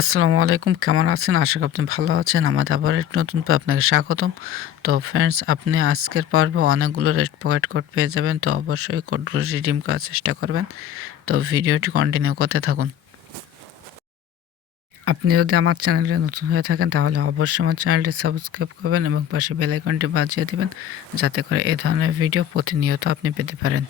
আসসালামু আলাইকুম, কেমন আছেন? আশা করি আপনি ভালো আছেন। আমাদের আবার একটি নতুন পর্বে আপনাকে স্বাগতম। তো ফ্রেন্ডস আপনি আজকের পর্বে অনেকগুলো রেড পকেট কোড পেয়ে যাবেন, তো অবশ্যই কোডগুলো রিডিম করার চেষ্টা করবেন। তো ভিডিওটি কন্টিনিউ করতে থাকুন। আপনি যদি আমার চ্যানেলে নতুন হয়ে থাকেন, তাহলে অবশ্যই আমার চ্যানেলটি সাবস্ক্রাইব করবেন এবং পাশে বেলাইকনটি বাজিয়ে দেবেন, যাতে করে এ ধরনের ভিডিও প্রতিনিয়ত আপনি পেতে পারেন।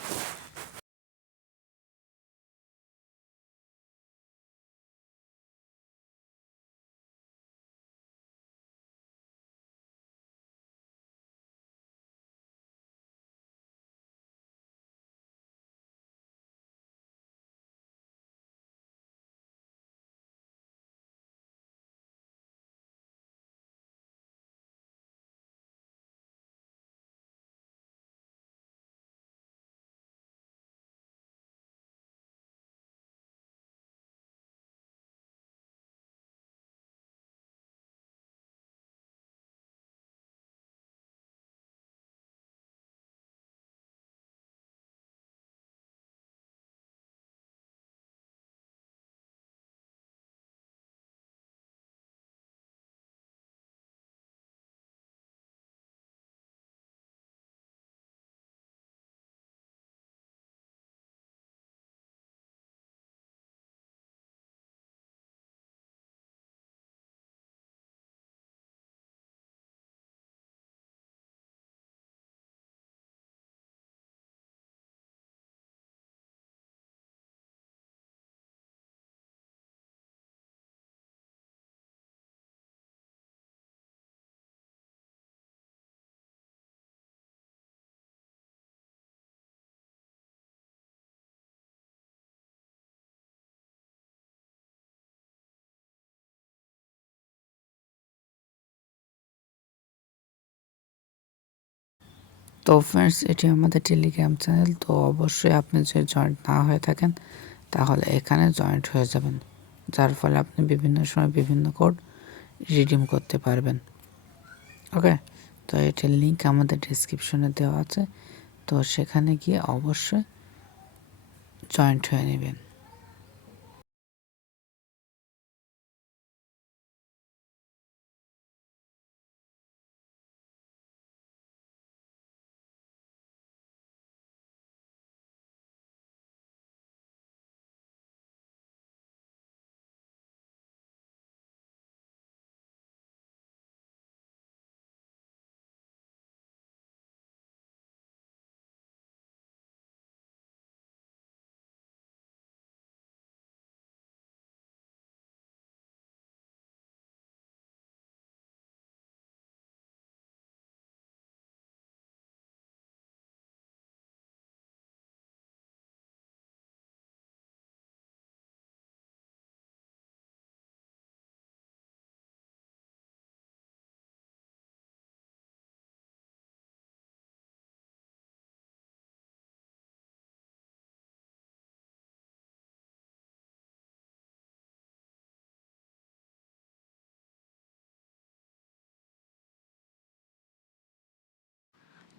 তো ফ্রেন্ডস এটি আমাদের টেলিগ্রাম চ্যানেল তো অবশ্যই আপনি যদি জয়েন্ট না হয়ে থাকেন, তাহলে এখানে জয়েন্ট হয়ে যাবেন, যার ফলে আপনি বিভিন্ন সময় বিভিন্ন কোড রিডিম করতে পারবেন। ওকে তো এটির লিঙ্ক আমাদের ডিসক্রিপশনে দেওয়া আছে, তো সেখানে গিয়ে অবশ্যই জয়েন্ট হয়ে নেবেন।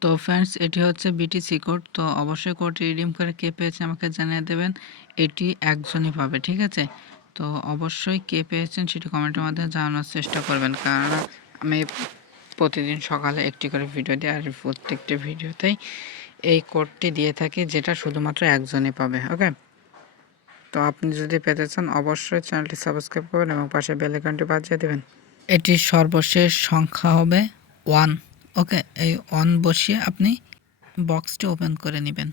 তো ফ্রেন্ডস এটি হচ্ছে বিটিসি কোড তো অবশ্যই কোড রিডিম করে কে পেয়েছে আমাকে জানিয়ে দেবেন। এটি একজনই পাবে, ঠিক আছে? তো অবশ্যই কে পেয়েছেন সেটি কমেন্টের মাধ্যমে জানানোর চেষ্টা করবেন। কারণ আমি প্রতিদিন সকালে একটি করে ভিডিও দিই, আর প্রত্যেকটি ভিডিওতেই এই কোডটি দিয়ে থাকি, যেটা শুধুমাত্র একজনই পাবে ওকে তো আপনি যদি পেতে চান, অবশ্যই চ্যানেলটি সাবস্ক্রাইব করবেন এবং পাশে বেলাইকনটি বাজিয়ে দেবেন। এটির সর্বশেষ সংখ্যা হবে ওয়ান ওকে এই অন বসিয়ে আপনি বক্সটি ওপেন করে নেবেন।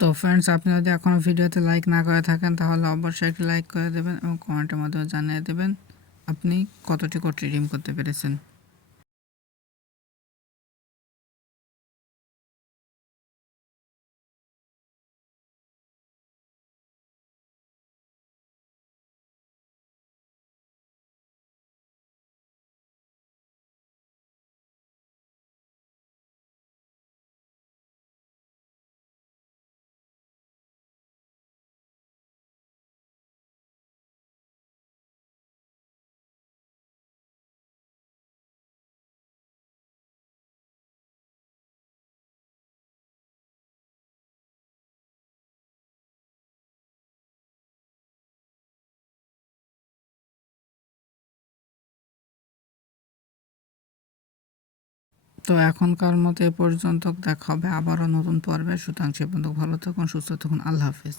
তো ফ্রেন্ডস আপনি যদি এখনও ভিডিওতে লাইক না করে থাকেন, তাহলে অবশ্যই একটি লাইক করে দেবেন এবং কমেন্টের মাধ্যমে জানিয়ে দেবেন আপনি কতটি কোড রিডিম করতে পেরেছেন। তো এখনকার মতো এ পর্যন্ত দেখা হবে আবারও নতুন পর্বে। সুতরাং সে পর্যন্ত ভালো থাকুন, সুস্থ থাকুন। আল্লাহ হাফিজ।